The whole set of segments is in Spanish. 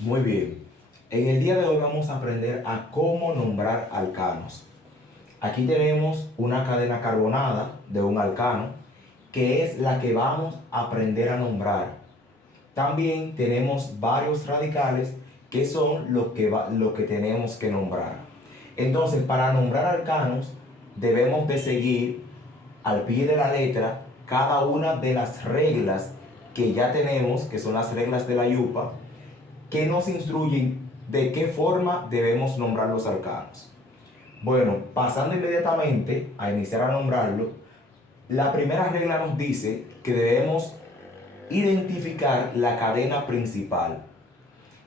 Muy bien. En el día de hoy vamos a aprender a cómo nombrar alcanos. Aquí tenemos una cadena carbonada de un alcano, que es la que vamos a aprender a nombrar. También tenemos varios radicales que son lo que tenemos que nombrar. Entonces, para nombrar alcanos, debemos de seguir al pie de la letra cada una de las reglas que ya tenemos, que son las reglas de la yupa, que nos instruyen de qué forma debemos nombrar los alcanos. Bueno, pasando inmediatamente a iniciar a nombrarlo, la primera regla nos dice que debemos identificar la cadena principal.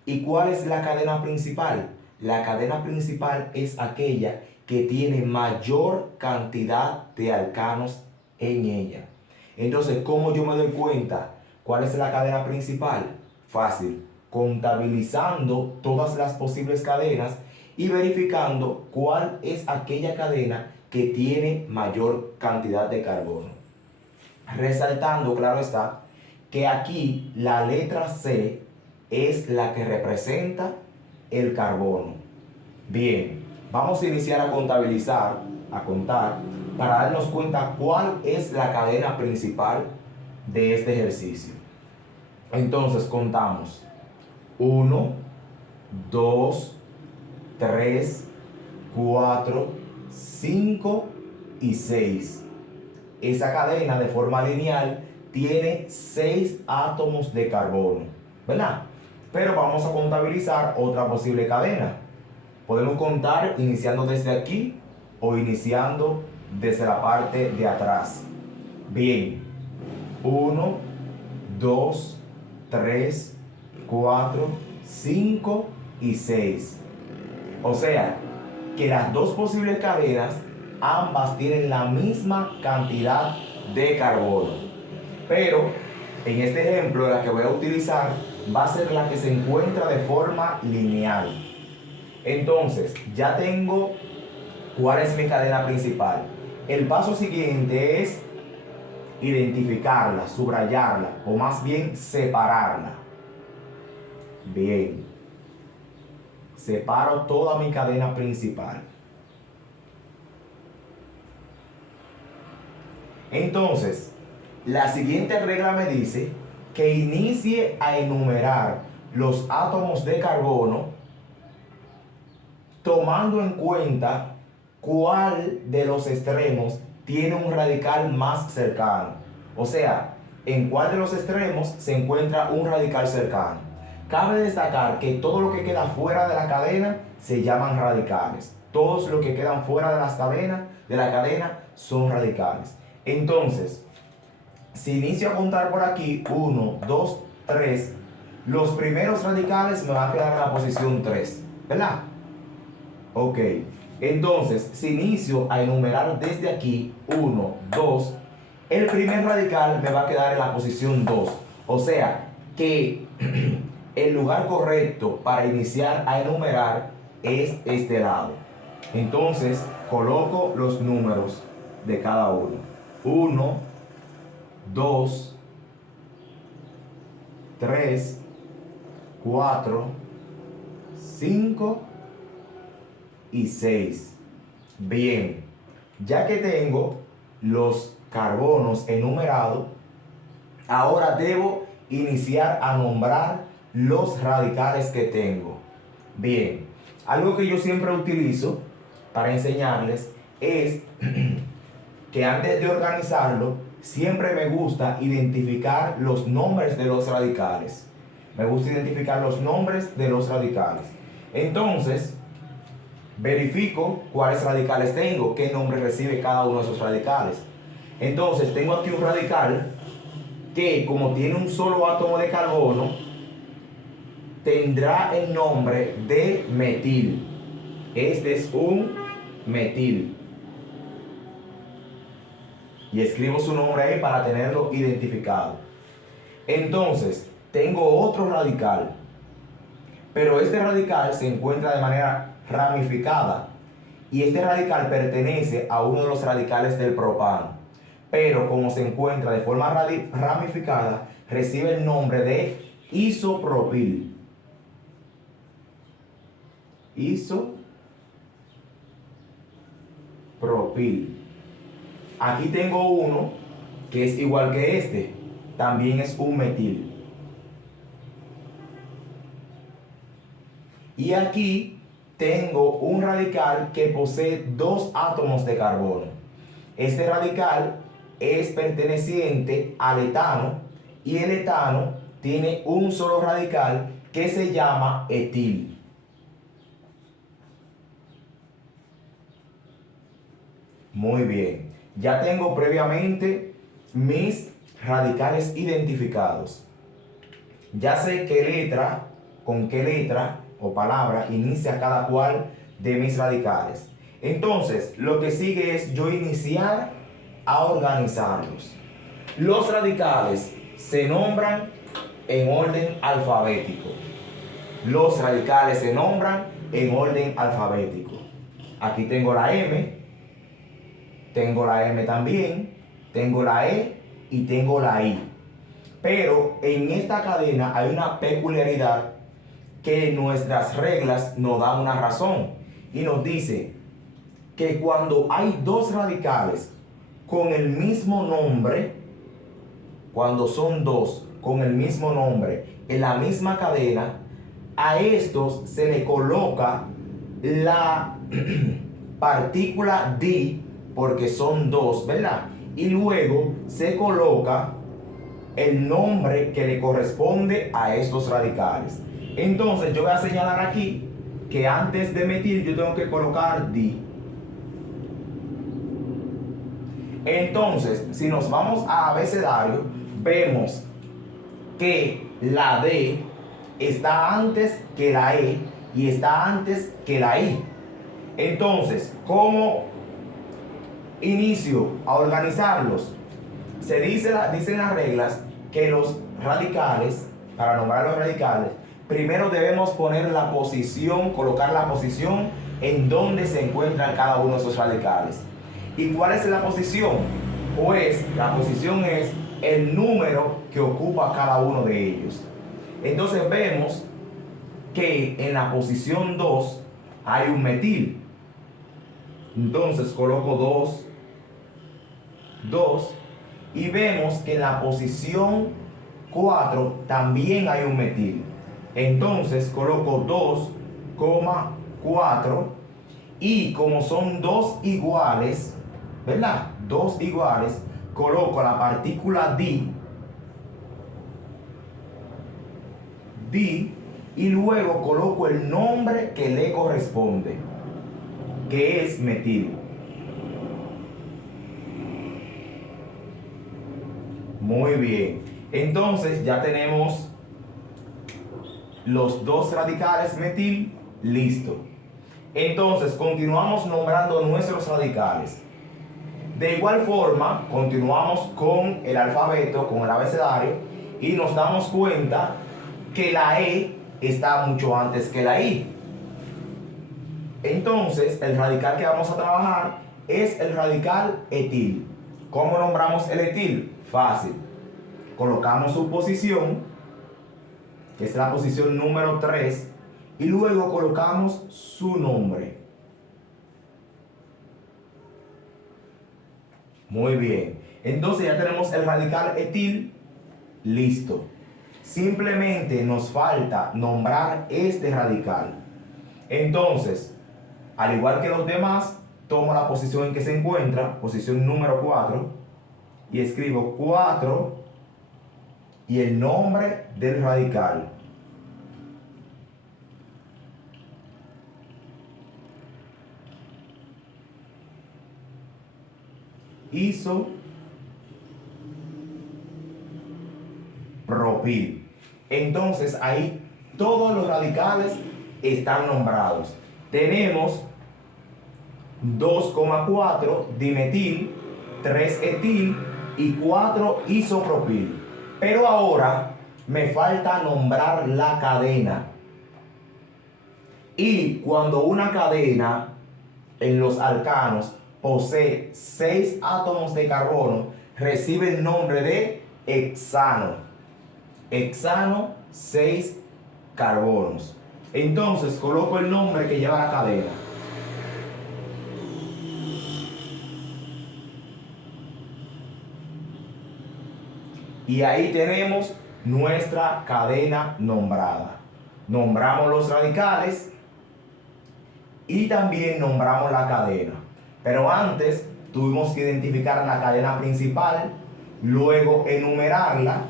¿Y cuál es la cadena principal? La cadena principal es aquella que tiene mayor cantidad de alcanos en ella. Entonces, ¿cómo yo me doy cuenta cuál es la cadena principal? Fácil, contabilizando todas las posibles cadenas y verificando cuál es aquella cadena que tiene mayor cantidad de carbono. Resaltando, claro está, que aquí la letra C es la que representa el carbono. Bien, vamos a iniciar a contabilizar, a contar, para darnos cuenta cuál es la cadena principal de este ejercicio. Entonces contamos 1, 2, 3, 4, 5 y 6. Esa cadena de forma lineal tiene 6 átomos de carbono, ¿verdad? Pero vamos a contabilizar otra posible cadena. Podemos contar iniciando desde aquí o iniciando desde la parte de atrás. Bien, 1, 2, 3, 4, 5 y 6. O sea, que las dos posibles cadenas, ambas tienen la misma cantidad de carbono. Pero en este ejemplo, la que voy a utilizar va a ser la que se encuentra de forma lineal. Entonces, ya tengo cuál es mi cadena principal. El paso siguiente es identificarla, subrayarla, o más bien separarla. Bien. Separo toda mi cadena principal. Entonces, la siguiente regla me dice que inicie a enumerar los átomos de carbono tomando en cuenta cuál de los extremos tiene un radical más cercano. O sea, en cuál de los extremos se encuentra un radical cercano. Cabe destacar que todo lo que queda fuera de la cadena se llaman radicales. Todos los que quedan fuera de la cadena son radicales. Entonces, si inicio a contar por aquí, 1, 2, 3, los primeros radicales me van a quedar en la posición 3, ¿verdad? Ok, entonces, si inicio a enumerar desde aquí, 1, 2, el primer radical me va a quedar en la posición 2. O sea, que el lugar correcto para iniciar a enumerar es este lado. Entonces, coloco los números de cada uno. 1, 2, 3, 4, 5 y 6. Bien, ya que tengo los carbonos enumerados, ahora debo iniciar a nombrar los radicales que tengo. Bien, algo que yo siempre utilizo para enseñarles es que antes de organizarlo, siempre me gusta identificar los nombres de los radicales. Me gusta identificar los nombres de los radicales. Entonces, verifico cuáles radicales tengo, qué nombre recibe cada uno de esos radicales. Entonces, tengo aquí un radical que, como tiene un solo átomo de carbono, tendrá el nombre de metil. Este es un metil. Y escribo su nombre ahí para tenerlo identificado. Entonces, tengo otro radical. Pero este radical se encuentra de manera ramificada. Y este radical pertenece a uno de los radicales del propano. Pero como se encuentra de forma ramificada, recibe el nombre de isopropil. isopropil. Aquí tengo uno que es igual que este, también es un metil. Y aquí tengo un radical que posee dos átomos de carbono. Este radical es perteneciente al etano y el etano tiene un solo radical que se llama etil. Muy bien, ya tengo previamente mis radicales identificados. Ya sé con qué letra o palabra inicia cada cual de mis radicales. Entonces, lo que sigue es yo iniciar a organizarlos. Los radicales se nombran en orden alfabético. Los radicales se nombran en orden alfabético. Aquí tengo la M, tengo la M también, tengo la E y tengo la I. Pero en esta cadena hay una peculiaridad que nuestras reglas nos dan una razón y nos dice que cuando hay dos radicales con el mismo nombre, cuando son dos con el mismo nombre en la misma cadena, a estos se le coloca la partícula di porque son dos, ¿verdad? Y luego se coloca el nombre que le corresponde a estos radicales. Entonces yo voy a señalar aquí que antes de metil yo tengo que colocar di. Entonces, si nos vamos a abecedario, vemos que la D está antes que la E y está antes que la I. Entonces, ¿cómo inicio a organizarlos? Dicen las reglas que los radicales, para nombrar los radicales, primero debemos poner la posición, colocar la posición en donde se encuentran cada uno de esos radicales. ¿Y cuál es la posición? Pues la posición es el número que ocupa cada uno de ellos. Entonces vemos que en la posición 2 hay un metil. Entonces coloco 2, y vemos que en la posición 4 también hay un metil. Entonces coloco 2,4 y como son dos iguales, ¿verdad? Dos iguales, coloco la partícula di y luego coloco el nombre que le corresponde, que es metil. Muy bien, entonces ya tenemos los dos radicales metil, listo. Entonces continuamos nombrando nuestros radicales. De igual forma, continuamos con el alfabeto, con el abecedario, y nos damos cuenta que la E está mucho antes que la I. Entonces, el radical que vamos a trabajar es el radical etil. ¿Cómo nombramos el etil? Fácil. Colocamos su posición, que es la posición número 3, y luego colocamos su nombre. Muy bien. Entonces ya tenemos el radical etil listo. Simplemente nos falta nombrar este radical. Entonces, al igual que los demás, tomo la posición en que se encuentra, posición número 4, y escribo 4 y el nombre del radical. Isopropil. Entonces ahí todos los radicales están nombrados. Tenemos 2,4 dimetil, 3 etil y 4 isopropil. Pero ahora me falta nombrar la cadena. Y cuando una cadena en los alcanos posee 6 átomos de carbono, recibe el nombre de hexano. Hexano, 6 carbonos. Entonces coloco el nombre que lleva la cadena. Y ahí tenemos nuestra cadena nombrada. Nombramos los radicales y también nombramos la cadena. Pero antes tuvimos que identificar la cadena principal, luego enumerarla,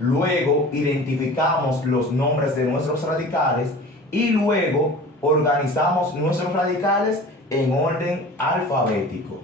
luego identificamos los nombres de nuestros radicales y luego organizamos nuestros radicales en orden alfabético.